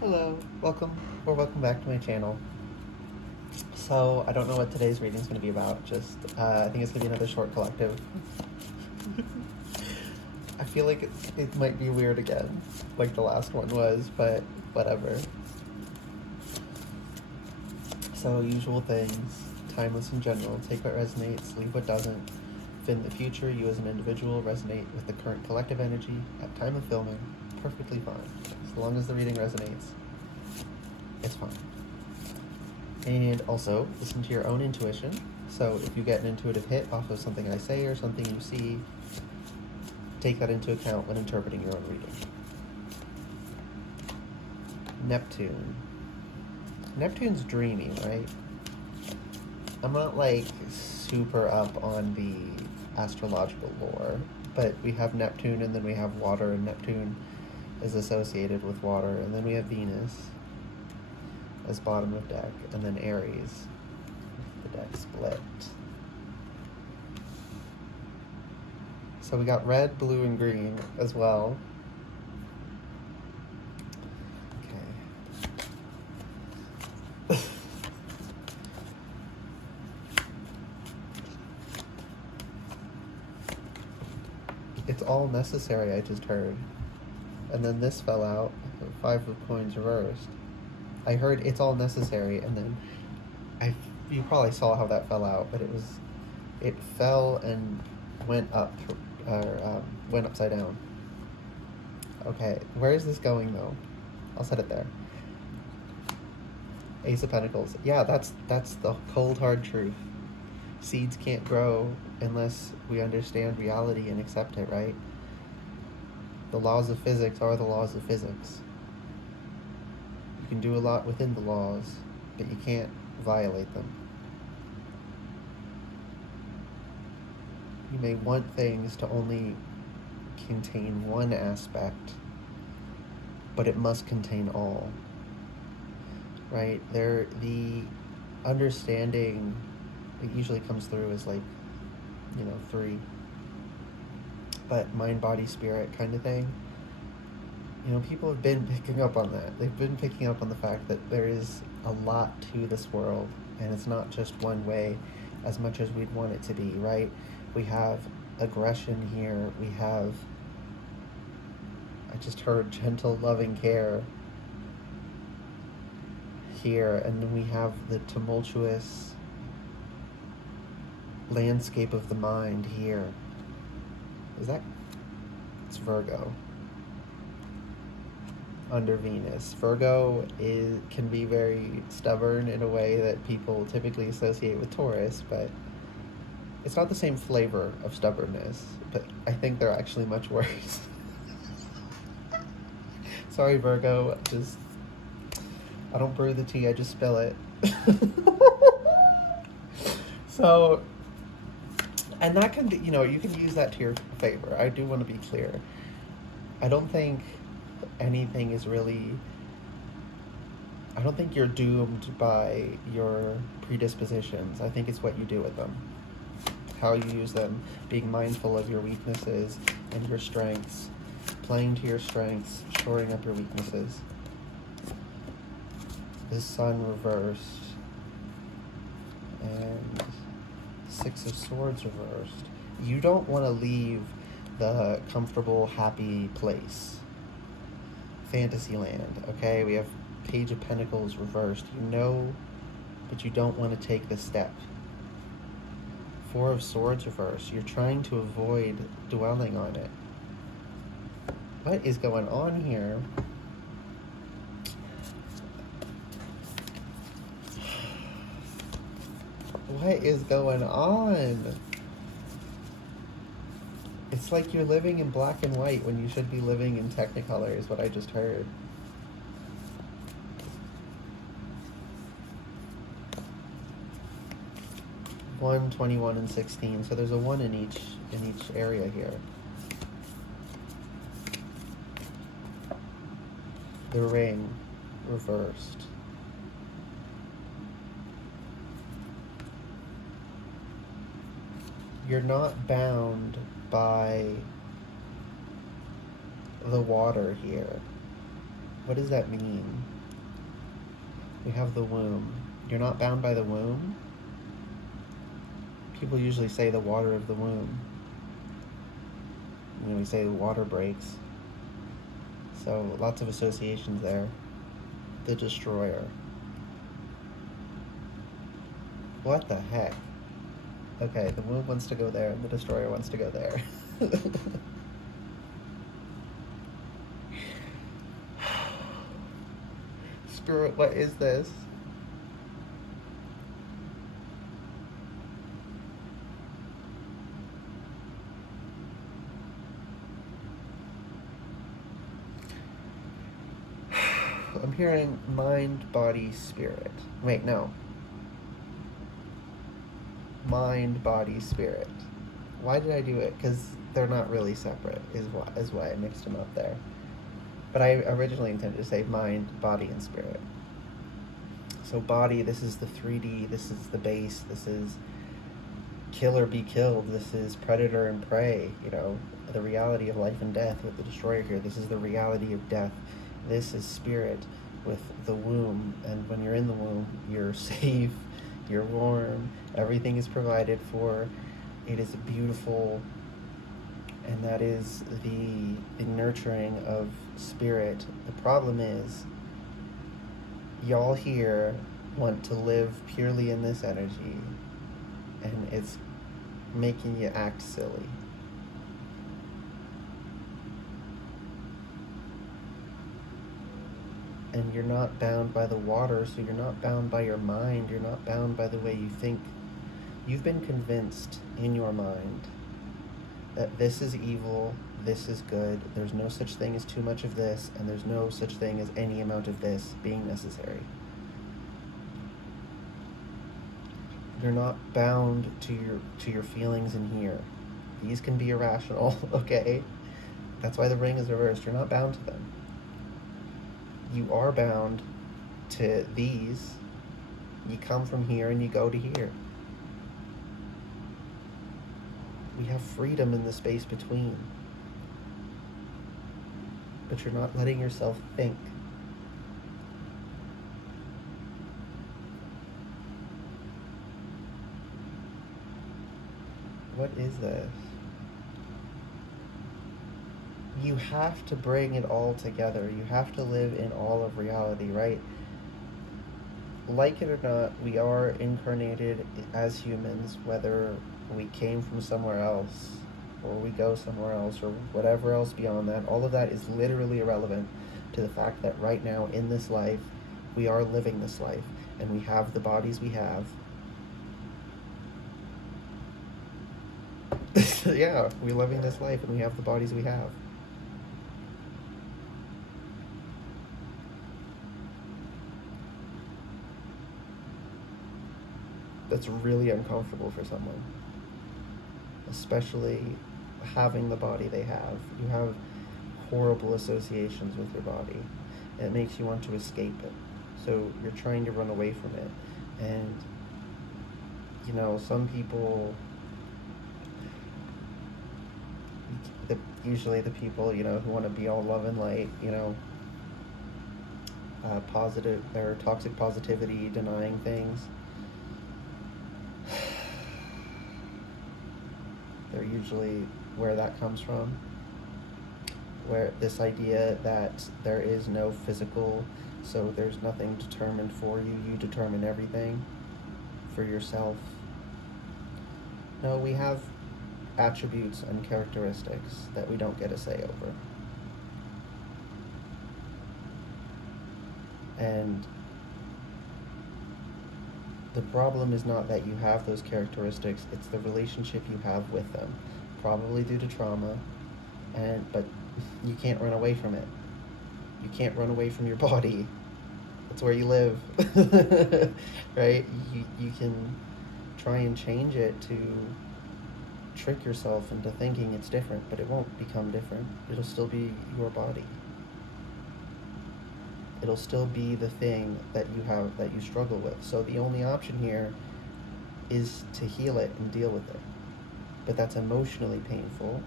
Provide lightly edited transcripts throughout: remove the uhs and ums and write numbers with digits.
Hello, welcome or welcome back to my channel. So, I don't know what today's reading is going to be about, I think it's going to be another short collective. I feel like it might be weird again, like the last one was, but whatever. So, usual things, timeless in general, take what resonates, leave what doesn't. If in the future you as an individual resonate with the current collective energy at time of filming, perfectly fine. As long as the reading resonates, it's fine. And also, listen to your own intuition. So if you get an intuitive hit off of something I say or something you see, take that into account when interpreting your own reading. Neptune. Neptune's dreamy, right? I'm not like super up on the astrological lore, but we have Neptune and then we have water, and Neptune is associated with water, and then we have Venus as bottom of deck, and then Aries, the deck split. So we got red, blue, and green as well. Okay. It's all necessary, I just heard. And then this fell out, 5 of coins reversed. I heard it's all necessary, and then you probably saw how that fell out, but it fell and went up, went upside down. Okay, where is this going though? I'll set it there. Ace of Pentacles. Yeah, that's the cold hard truth. Seeds can't grow unless we understand reality and accept it, right? The laws of physics are the laws of physics. You can do a lot within the laws, but you can't violate them. You may want things to only contain one aspect, but it must contain all. Right? The understanding, it usually comes through as like, 3. But mind, body, spirit kind of thing. People have been picking up on that. They've been picking up on the fact that there is a lot to this world, and it's not just one way as much as we'd want it to be, right? We have aggression here. We have, I just heard gentle, loving care here, and then we have the tumultuous landscape of the mind here. It's Virgo. Under Venus. Virgo can be very stubborn in a way that people typically associate with Taurus, but it's not the same flavor of stubbornness, but I think they're actually much worse. Sorry, Virgo, I don't brew the tea, I just spill it. So, and that can be, you can use that to your favor. I do want to be clear. I don't think anything is really, I don't think you're doomed by your predispositions. I think it's what you do with them, how you use them, being mindful of your weaknesses and your strengths, playing to your strengths, shoring up your weaknesses. The Sun reversed, and 6 of Swords reversed. You don't want to leave the comfortable, happy place. Fantasyland, okay? We have Page of Pentacles reversed. But you don't want to take this step. 4 of Swords reversed. You're trying to avoid dwelling on it. What is going on here? What is going on? It's like you're living in black and white when you should be living in Technicolor, is what I just heard. One, 21, and 16. So there's a 1 in each area here. The Ring reversed. You're not bound by the water here. What does that mean? We have the womb. You're not bound by the womb? People usually say the water of the womb. We say the water breaks. So lots of associations there. The destroyer. What the heck? Okay, the womb wants to go there, and the destroyer wants to go there. Spirit, what is this? I'm hearing mind, body, spirit. Wait, no. Mind, body, spirit. Why did I do it? Because they're not really separate, is why I mixed them up there. But I originally intended to say mind, body, and spirit. So body, this is the 3D, this is the base, this is kill or be killed, this is predator and prey, the reality of life and death with the destroyer here. This is the reality of death. This is spirit with the womb, and when you're in the womb, you're safe, you're warm, everything is provided for, it is beautiful, and that is the nurturing of spirit. The problem is, y'all here want to live purely in this energy, and it's making you act silly. And you're not bound by the water, so you're not bound by your mind, you're not bound by the way you think. You've been convinced in your mind that this is evil, this is good, there's no such thing as too much of this, and there's no such thing as any amount of this being necessary. You're not bound to your feelings in here. These can be irrational, okay? That's why the ring is reversed. You're not bound to them. You are bound to these. You come from here and you go to here. We have freedom in the space between. But you're not letting yourself think. What is this? You have to bring it all together. You have to live in all of reality, right? Like it or not, we are incarnated as humans, whether we came from somewhere else or we go somewhere else or whatever else beyond that. All of that is literally irrelevant to the fact that right now in this life, we are living this life and we have the bodies we have. Yeah, we're living this life and we have the bodies we have. That's really uncomfortable for someone, especially having the body they have. You have horrible associations with your body, and it makes you want to escape it. So you're trying to run away from it. And, some people, usually the people, who want to be all love and light, positive, or toxic positivity, denying things, they're usually where that comes from, where this idea that there is no physical, so there's nothing determined for you, you determine everything for yourself. No, we have attributes and characteristics that we don't get a say over. And the problem is not that you have those characteristics, it's the relationship you have with them, probably due to trauma, but you can't run away from it. You can't run away from your body. It's where you live, right? You can try and change it to trick yourself into thinking it's different, but it won't become different. It'll still be your body. It'll still be the thing that you struggle with. So the only option here is to heal it and deal with it. But that's emotionally painful.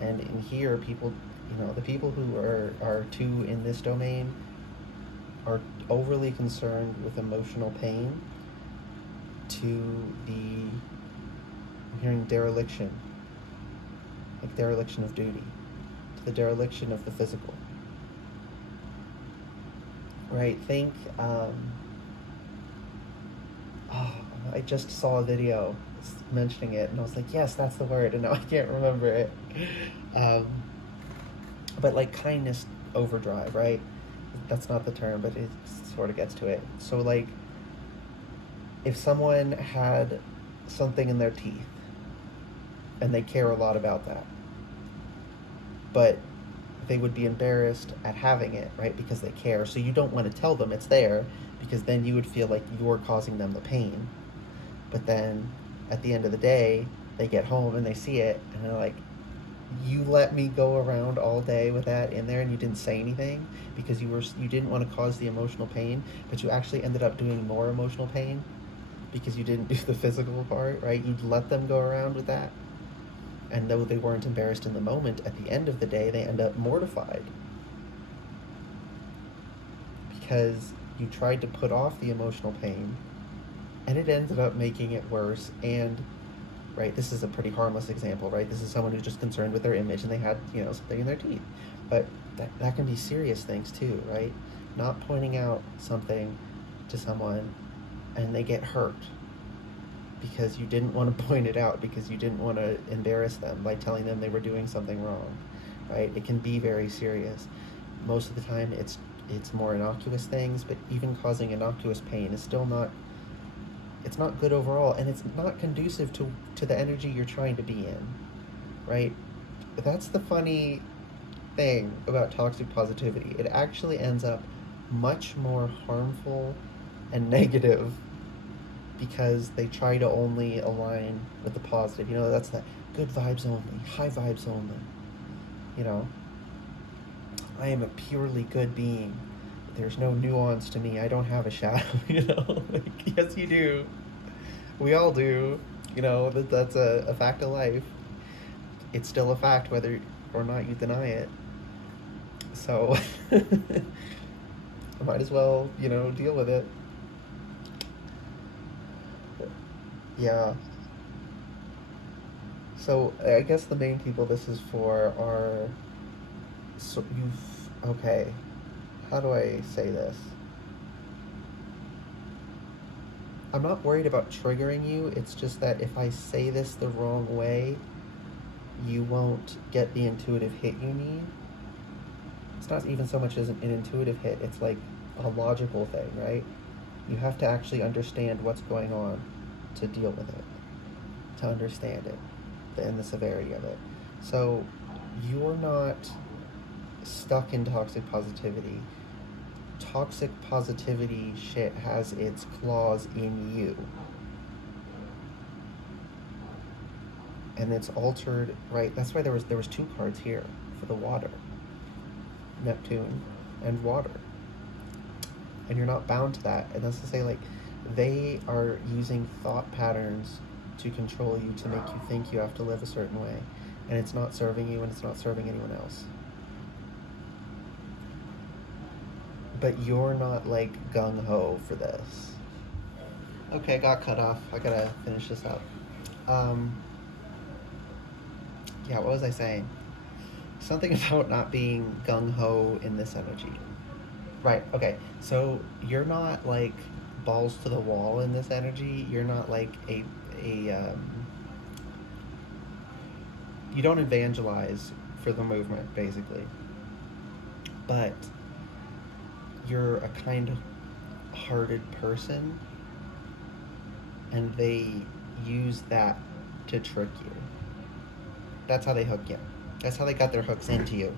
And in here, people, You know, the people who are too in this domain are overly concerned with emotional pain to the, I'm hearing dereliction, like dereliction of duty, to the dereliction of the physical. Right? Think, oh, I just saw a video mentioning it, and I was like, yes, that's the word, and now I can't remember it. Um, but like kindness overdrive, right? That's not the term, but it sort of gets to it. So like, if someone had something in their teeth, and they care a lot about that, but they would be embarrassed at having it, right? Because they care. So you don't want to tell them it's there, because then you would feel like you're causing them the pain. But then at the end of the day, they get home and they see it and they're like, you let me go around all day with that in there and you didn't say anything because you didn't want to cause the emotional pain, but you actually ended up doing more emotional pain because you didn't do the physical part, right? You'd let them go around with that. And though they weren't embarrassed in the moment, at the end of the day, they end up mortified because you tried to put off the emotional pain and it ended up making it worse. And right, this is a pretty harmless example, right? This is someone who's just concerned with their image and they had, you know, something in their teeth. But that can be serious things too, right? Not pointing out something to someone and they get hurt because you didn't want to point it out, because you didn't want to embarrass them by telling them they were doing something wrong, right? It can be very serious. Most of the time it's more innocuous things, but even causing innocuous pain is still not, it's not good overall, and it's not conducive to the energy you're trying to be in, right? But that's the funny thing about toxic positivity. It actually ends up much more harmful and negative because they try to only align with the positive. You know, that's the good vibes only, high vibes only. You know, I am a purely good being. There's no nuance to me. I don't have a shadow. You know, like, yes, you do. We all do. You know, that's a fact of life. It's still a fact whether or not you deny it. So, I might as well, you know, deal with it. Yeah. So I guess the main people this is for are, so you've, okay, how do I say this? I'm not worried about triggering you. It's just that if I say this the wrong way, you won't get the intuitive hit you need. It's not even so much as an intuitive hit, it's like a logical thing, right? You have to actually understand what's going on to deal with it, to understand it, and the severity of it. So you're not stuck in toxic positivity. Toxic positivity shit has its claws in you. And it's altered, right? That's why there was two cards here for the water. Neptune and water. And you're not bound to that. And that's to say, like, they are using thought patterns to control you, to make you think you have to live a certain way. And it's not serving you and it's not serving anyone else. But you're not like gung-ho for this. Okay, got cut off. I gotta finish this up. Yeah, what was I saying? Something about not being gung-ho in this energy. Right, okay. So you're not like balls to the wall in this energy. You're not like a you don't evangelize for the movement, basically. But you're a kind-hearted person, and they use that to trick you. That's how they hook you. That's how they got their hooks into you.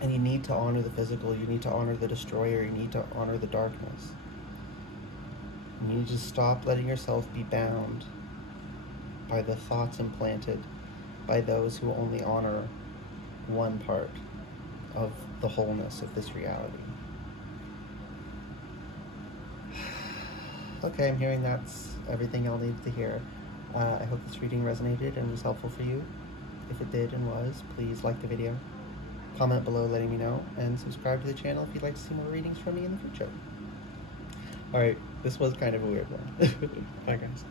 And you need to honor the physical, you need to honor the destroyer, you need to honor the darkness. You need to stop letting yourself be bound by the thoughts implanted by those who only honor one part of the wholeness of this reality. Okay, I'm hearing that's everything y'all needed to hear. I hope this reading resonated and was helpful for you. If it did and was, please like the video, comment below letting me know, and subscribe to the channel if you'd like to see more readings from me in the future. Alright, this was kind of a weird one. Bye guys.